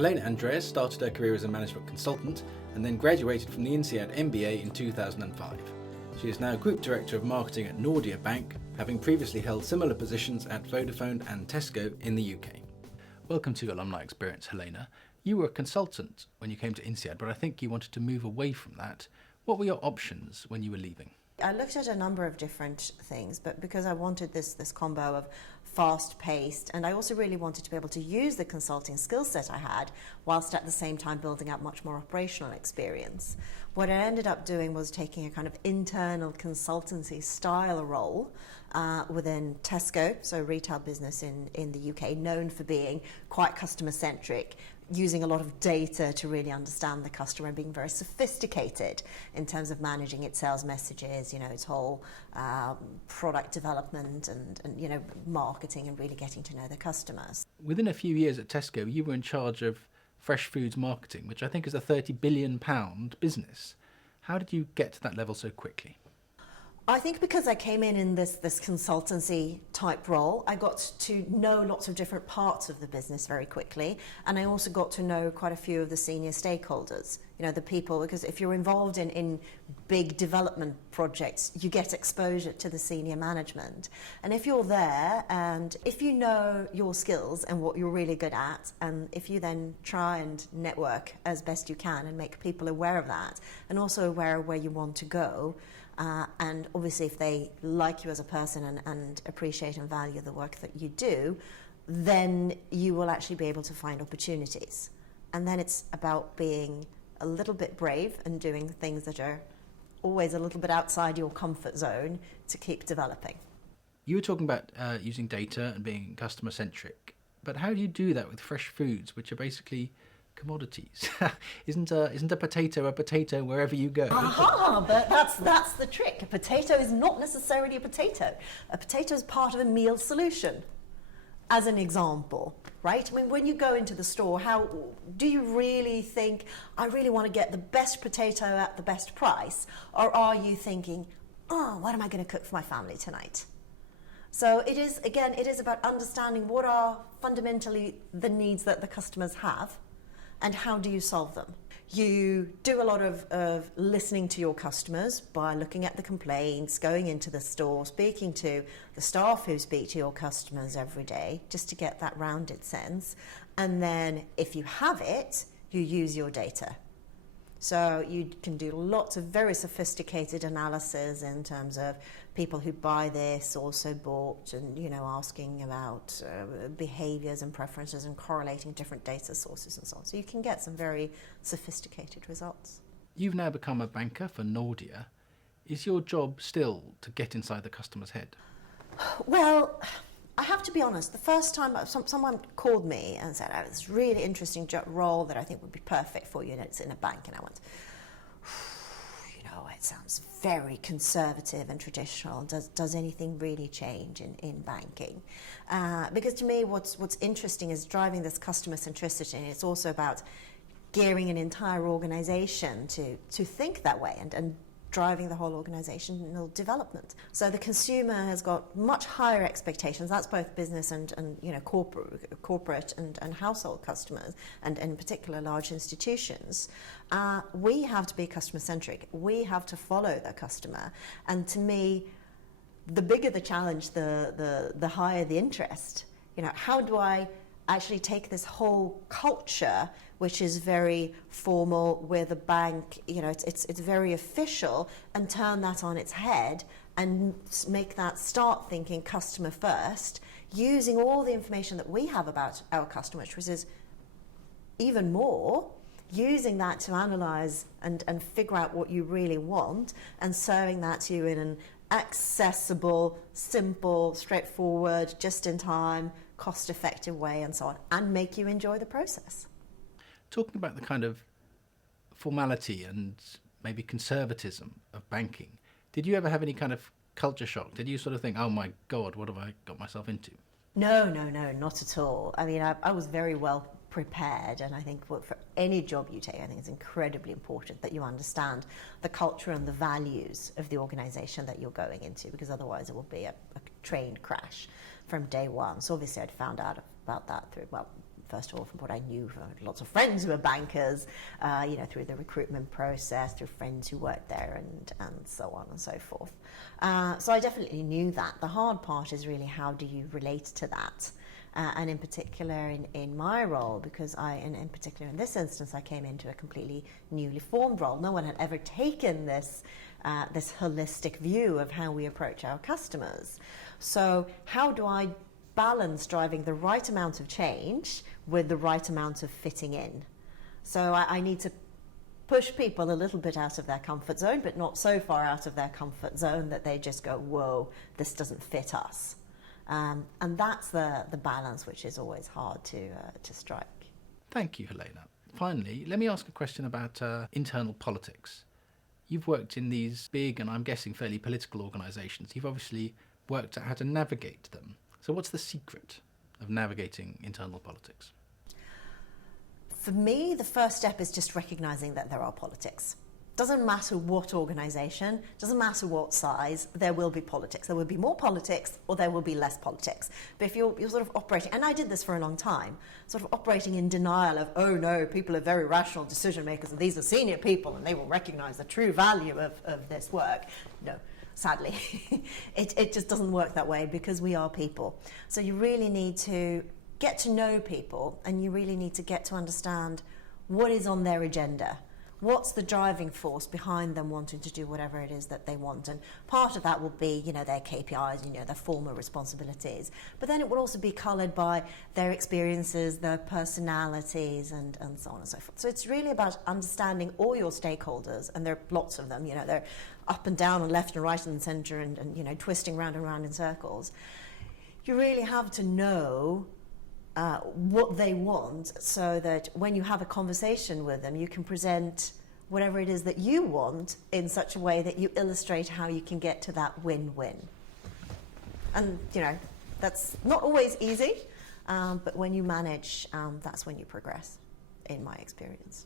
Helena Andreas started her career as a management consultant and then graduated from the INSEAD MBA in 2005. She is now Group Director of Marketing at Nordea Bank, having previously held similar positions at Vodaphone and Tesco in the UK. Welcome to Alumni Experience, Helena. You were a consultant when you came to INSEAD, but I think you wanted to move away from that. What were your options when you were leaving? I looked at a number of different things, but because I wanted this combo of fast-paced, and I also really wanted to be able to use the consulting skill set I had, whilst at the same time building out much more operational experience. What I ended up doing was taking a kind of internal consultancy style role within Tesco, so retail business in the UK, known for being quite customer-centric, using a lot of data to really understand the customer and being very sophisticated in terms of managing its sales messages, its whole product development and marketing and really getting to know the customers. Within a few years at Tesco, you were in charge of fresh foods marketing, which I think is a £30 billion business. How did you get to that level so quickly? I think because I came in this consultancy type role, I got to know lots of different parts of the business very quickly, and I also got to know quite a few of the senior stakeholders, the people, because if you're involved in big development projects, you get exposure to the senior management. And if you're there and if you know your skills and what you're really good at, and if you then try and network as best you can and make people aware of that, and also aware of where you want to go, and obviously if they like you as a person and appreciate and value the work that you do, then you will actually be able to find opportunities. And then it's about being a little bit brave and doing things that are always a little bit outside your comfort zone to keep developing. You were talking about using data and being customer-centric, but how do you do that with fresh foods, which are basically commodities? Isn't a potato wherever you go? Aha, but that's the trick. A potato is not necessarily a potato. A potato is part of a meal solution, as an example, right? I mean, when you go into the store, how do you really think, I really want to get the best potato at the best price? Or are you thinking, what am I going to cook for my family tonight? So it is about understanding what are fundamentally the needs that the customers have, and how do you solve them? You do a lot of listening to your customers by looking at the complaints, going into the store, speaking to the staff who speak to your customers every day, just to get that rounded sense. And then if you have it, you use your data. So you can do lots of very sophisticated analysis in terms of people who buy this also bought, and asking about behaviours and preferences and correlating different data sources and so on. So you can get some very sophisticated results. You've now become a banker for Nordea. Is your job still to get inside the customer's head? Well, I have to be honest, the first time someone called me and said, oh, this really interesting role that I think would be perfect for you, and it's in a bank, and I went, it sounds very conservative and traditional. Does anything really change in banking? Because to me, what's interesting is driving this customer centricity, and it's also about gearing an entire organization to think that way and driving the whole organizational development. So the consumer has got much higher expectations. That's both business and corporate and household customers, and in particular large institutions. We have to be customer-centric. We have to follow the customer. And to me, the bigger the challenge, the higher the interest. How do I actually take this whole culture, which is very formal with a bank, it's very official, and turn that on its head and make that start thinking customer first, using all the information that we have about our customers, which is even more, using that to analyse and figure out what you really want, and serving that to you in an accessible, simple, straightforward, just in time, cost-effective way, and so on, and make you enjoy the process. Talking about the kind of formality and maybe conservatism of banking, did you ever have any kind of culture shock? Did you sort of think, oh my God, what have I got myself into? No, not at all. I mean, I was very well prepared, and I think for any job you take, I think it's incredibly important that you understand the culture and the values of the organisation that you're going into, because otherwise it will be a train crash. from day one. So obviously I'd found out about that through, well, first of all, from what I knew from lots of friends who were bankers, through the recruitment process, through friends who worked there, and so on and so forth. So I definitely knew that. The hard part is really how do you relate to that? And in particular in my role, because in particular in this instance, I came into a completely newly formed role. No one had ever taken this holistic view of how we approach our customers. So how do I balance driving the right amount of change with the right amount of fitting in? So I need to push people a little bit out of their comfort zone, but not so far out of their comfort zone that they just go, whoa, this doesn't fit us. And that's the balance, which is always hard to strike. Thank you, Helena. Finally, let me ask a question about internal politics. You've worked in these big and I'm guessing fairly political organisations. You've obviously worked out how to navigate them. So what's the secret of navigating internal politics? For me, the first step is just recognising that there are politics. Doesn't matter what organisation, doesn't matter what size, there will be politics. There will be more politics or there will be less politics. But if you're sort of operating, and I did this for a long time, sort of operating in denial of, oh no, people are very rational decision makers and these are senior people and they will recognise the true value of this work. No. Sadly, it just doesn't work that way because we are people. So you really need to get to know people and you really need to get to understand what is on their agenda. What's the driving force behind them wanting to do whatever it is that they want? And part of that will be, their KPIs, their formal responsibilities. But then it will also be coloured by their experiences, their personalities, and so on and so forth. So it's really about understanding all your stakeholders, and there are lots of them. They're up and down and left and right and centre and twisting round and round in circles. You really have to know what they want so that when you have a conversation with them, you can present whatever it is that you want in such a way that you illustrate how you can get to that win-win. And, that's not always easy, but when you manage, that's when you progress, in my experience.